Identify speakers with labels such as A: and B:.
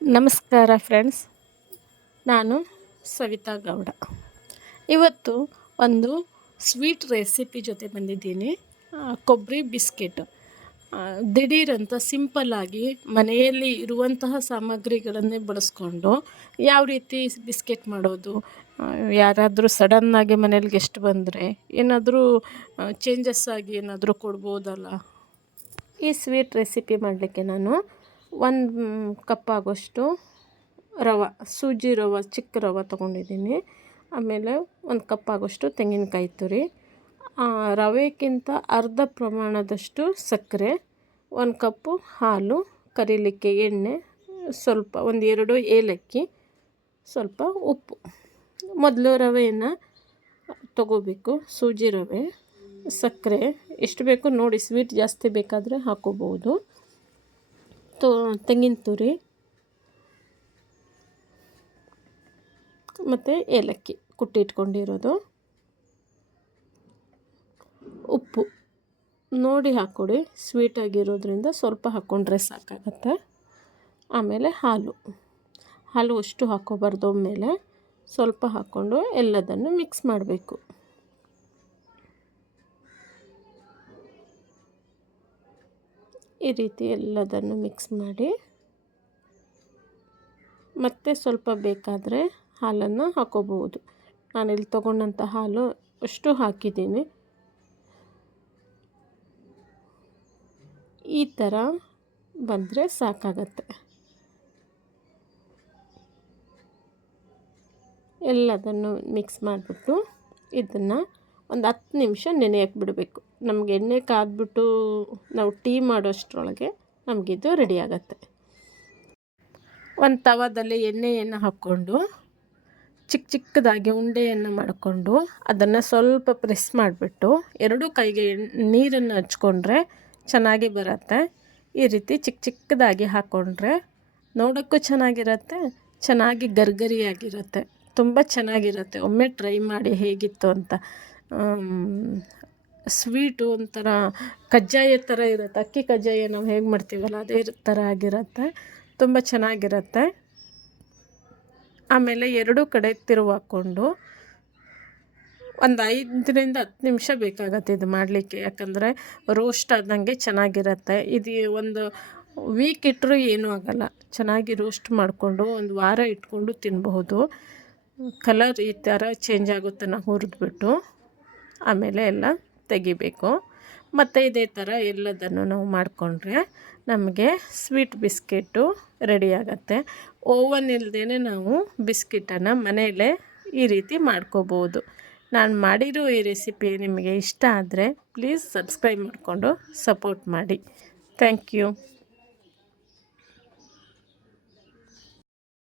A: ನಮಸ್ಕಾರ ಫ್ರೆಂಡ್ಸ್ ನಾನು ಸವಿತಾ ಗೌಡ. ಇವತ್ತು ಒಂದು ಸ್ವೀಟ್ ರೆಸಿಪಿ ಜೊತೆ ಬಂದಿದ್ದೀನಿ. ಕೊಬ್ಬರಿ ಬಿಸ್ಕೆಟ್ ದಿಢೀರಂತ ಸಿಂಪಲ್ಲಾಗಿ ಮನೆಯಲ್ಲಿ ಇರುವಂತಹ ಸಾಮಗ್ರಿಗಳನ್ನೇ ಬಳಸ್ಕೊಂಡು ಯಾವ ರೀತಿ ಬಿಸ್ಕೆಟ್ ಮಾಡೋದು? ಯಾರಾದರೂ ಸಡನ್ನಾಗಿ ಮನೇಲಿ ಗೆಸ್ಟ್ ಬಂದರೆ ಏನಾದರೂ ಚೇಂಜಸ್ ಆಗಿ ಏನಾದರೂ ಕೊಡ್ಬೋದಲ್ಲ? ಈ ಸ್ವೀಟ್ ರೆಸಿಪಿ ಮಾಡಲಿಕ್ಕೆ ನಾನು ಒಂದು ಕಪ್ ಆಗೋಷ್ಟು ರವೆ, ಸೂಜಿ ರವೆ, ಚಿಕ್ಕ ರವೆ ತೊಗೊಂಡಿದ್ದೀನಿ. ಆಮೇಲೆ ಒಂದು ಕಪ್ ಆಗೋಷ್ಟು ತೆಂಗಿನಕಾಯಿ ತುರಿ. ರವೆಗಿಂತ ಅರ್ಧ ಪ್ರಮಾಣದಷ್ಟು ಸಕ್ಕರೆ, ಒಂದು ಕಪ್ಪು ಹಾಲು, ಕರಿಲಿಕ್ಕೆ ಎಣ್ಣೆ, ಸ್ವಲ್ಪ ಒಂದು ಎರಡು ಏಲಕ್ಕಿ, ಸ್ವಲ್ಪ ಉಪ್ಪು. ಮೊದಲು ರವೆಯನ್ನು ತಗೋಬೇಕು, ಸೂಜಿ ರವೆ, ಸಕ್ಕರೆ. ಎಷ್ಟು ಬೇಕು ನೋಡಿ, ಸ್ವೀಟ್ ಜಾಸ್ತಿ ಬೇಕಾದರೆ ಹಾಕೋಬೋದು ತು ತೆಂಗಿನ ತುರಿ ಮತ್ತು ಏಲಕ್ಕಿ ಕುಟ್ಟಿಟ್ಕೊಂಡಿರೋದು ಉಪ್ಪು ನೋಡಿ ಹಾಕ್ಕೊಡಿ ಸ್ವೀಟಾಗಿರೋದ್ರಿಂದ ಸ್ವಲ್ಪ ಹಾಕ್ಕೊಂಡ್ರೆ ಸಾಕಾಗತ್ತೆ. ಆಮೇಲೆ ಹಾಲು. ಹಾಲು ಅಷ್ಟು ಹಾಕ್ಕೋಬಾರ್ದು ಒಮ್ಮೆಲೆ. ಸ್ವಲ್ಪ ಹಾಕ್ಕೊಂಡು ಎಲ್ಲದನ್ನು ಮಿಕ್ಸ್ ಮಾಡಬೇಕು. ಈ ರೀತಿ ಎಲ್ಲದನ್ನು ಮಿಕ್ಸ್ ಮಾಡಿ ಮತ್ತೆ ಸ್ವಲ್ಪ ಬೇಕಾದರೆ ಹಾಲನ್ನು ಹಾಕೋಬಹುದು. ನಾನಿಲ್ಲಿ ತೊಗೊಂಡಂಥ ಹಾಲು ಅಷ್ಟು ಹಾಕಿದ್ದೀನಿ. ಈ ಥರ ಬಂದರೆ ಸಾಕಾಗತ್ತೆ. ಎಲ್ಲದನ್ನು ಮಿಕ್ಸ್ ಮಾಡಿಬಿಟ್ಟು ಇದನ್ನು ಒಂದು ಹತ್ತು ನಿಮಿಷ ನೆನೆಯಕ್ಕೆ ಬಿಡಬೇಕು. ನಮಗೆ ಎಣ್ಣೆ ಕಾದ್ಬಿಟ್ಟು ನಾವು ಟೀ ಮಾಡೋಷ್ಟರೊಳಗೆ ನಮಗಿದು ರೆಡಿ ಆಗುತ್ತೆ. ಒಂದು ತವದಲ್ಲಿ ಎಣ್ಣೆಯನ್ನು ಹಾಕ್ಕೊಂಡು ಚಿಕ್ಕ ಚಿಕ್ಕದಾಗಿ ಉಂಡೆಯನ್ನು ಮಾಡಿಕೊಂಡು ಅದನ್ನು ಸ್ವಲ್ಪ ಪ್ರೆಸ್ ಮಾಡಿಬಿಟ್ಟು ಎರಡೂ ಕೈಗೆ ನೀರನ್ನು ಹಚ್ಕೊಂಡ್ರೆ ಚೆನ್ನಾಗಿ ಬರುತ್ತೆ. ಈ ರೀತಿ ಚಿಕ್ಕ ಚಿಕ್ಕದಾಗಿ ಹಾಕ್ಕೊಂಡ್ರೆ ನೋಡೋಕ್ಕೂ ಚೆನ್ನಾಗಿರುತ್ತೆ, ಚೆನ್ನಾಗಿ ಗರ್ಗರಿಯಾಗಿರುತ್ತೆ. ತುಂಬ ಚೆನ್ನಾಗಿರುತ್ತೆ. ಒಮ್ಮೆ ಟ್ರೈ ಮಾಡಿ ಹೇಗಿತ್ತು ಅಂತ. ಸ್ವೀಟು ಒಂಥರ ಕಜ್ಜಾಯ ಥರ ಇರುತ್ತೆ. ಅಕ್ಕಿ ಕಜ್ಜಾಯ ನಾವು ಹೇಗೆ ಮಾಡ್ತೀವಲ್ಲ ಅದೇ ಥರ ಆಗಿರುತ್ತೆ. ತುಂಬ ಚೆನ್ನಾಗಿರುತ್ತೆ. ಆಮೇಲೆ ಎರಡೂ ಕಡೆ ತಿರುವು ಹಾಕ್ಕೊಂಡು ಒಂದು ಐದರಿಂದ ಹತ್ತು ನಿಮಿಷ ಬೇಕಾಗತ್ತೆ ಇದು ಮಾಡಲಿಕ್ಕೆ. ಯಾಕಂದರೆ ರೋಸ್ಟ್ ಆದಂಗೆ ಚೆನ್ನಾಗಿರುತ್ತೆ. ಇದು ಒಂದು ವೀಕ್ ಇಟ್ಟರೂ ಏನೂ ಆಗೋಲ್ಲ. ಚೆನ್ನಾಗಿ ರೋಸ್ಟ್ ಮಾಡಿಕೊಂಡು ಒಂದು ವಾರ ಇಟ್ಕೊಂಡು ತಿನ್ನಬಹುದು ಕಲರ್ ಈ ಥರ ಚೇಂಜ್ ಆಗುತ್ತೆ ನಾವು ಹುರಿದ್ಬಿಟ್ಟು. ಆಮೇಲೆ ಎಲ್ಲ ತೆಗಿಬೇಕು. ಮತ್ತು ಇದೇ ಥರ ಎಲ್ಲದನ್ನು ನಾವು ಮಾಡಿಕೊಂಡ್ರೆ ನಮಗೆ ಸ್ವೀಟ್ ಬಿಸ್ಕೆಟು ರೆಡಿ ಆಗುತ್ತೆ. ಓವನ್ ಇಲ್ಲದೇ ನಾವು ಬಿಸ್ಕಿಟನ್ನು ಮನೆಯಲ್ಲೇ ಈ ರೀತಿ ಮಾಡ್ಕೋಬೋದು. ನಾನು ಮಾಡಿರೋ ಈ ರೆಸಿಪಿ ನಿಮಗೆ ಇಷ್ಟ ಆದರೆ ಪ್ಲೀಸ್ ಸಬ್ಸ್ಕ್ರೈಬ್ ಮಾಡಿಕೊಂಡು ಸಪೋರ್ಟ್ ಮಾಡಿ. Thank you